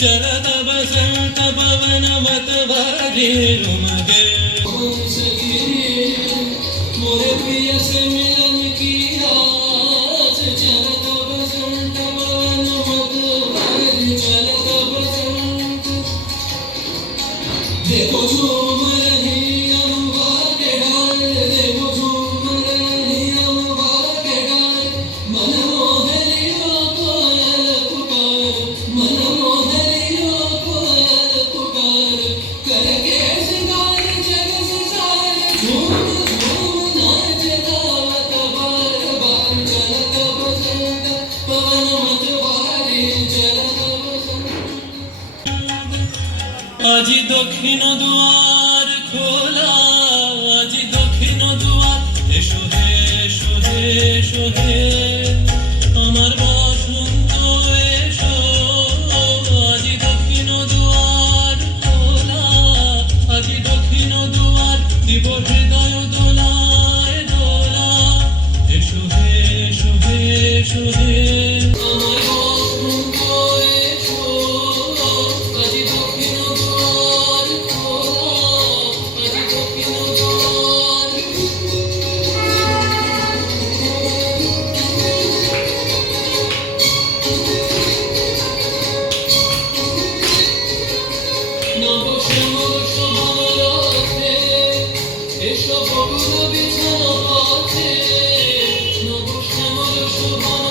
चरत बसंत पवन मत वारी उमगे मोरे प्रिय से मिलन की आस चरत बसंत पवन मत वारी चरत बसंत देखो झूम रही अम्बा के डाल देखो झूम रही अम्बा के डाल मन मोहलियो कोयल पुकार मन मोहलियो कोयल पुकार करके सिंगार जग सिंगार झूम झूम नाच गावत बार बार चलत बसंत पवन मत वारी चलत बसंत আজি দক্ষিণ দুয়ার খোলা আজি দক্ষিণ দুয়ার এসো হে এসো হে এসো হে আমার বসন্ত এসো আজি দক্ষিণ দুয়ার খোলা আজি দক্ষিণ দুয়ার দিব হৃদয় দোলায় দোলা এসো হে এসো হে এসো হে আমার বসন্ত এসো আজি দক্ষিণ দুয়ার খোলা আজি দক্ষিণ দুয়ার নব শ্যামল সমান রথে এসো বরুণ বিছানো পথে নব শ্যামল সমান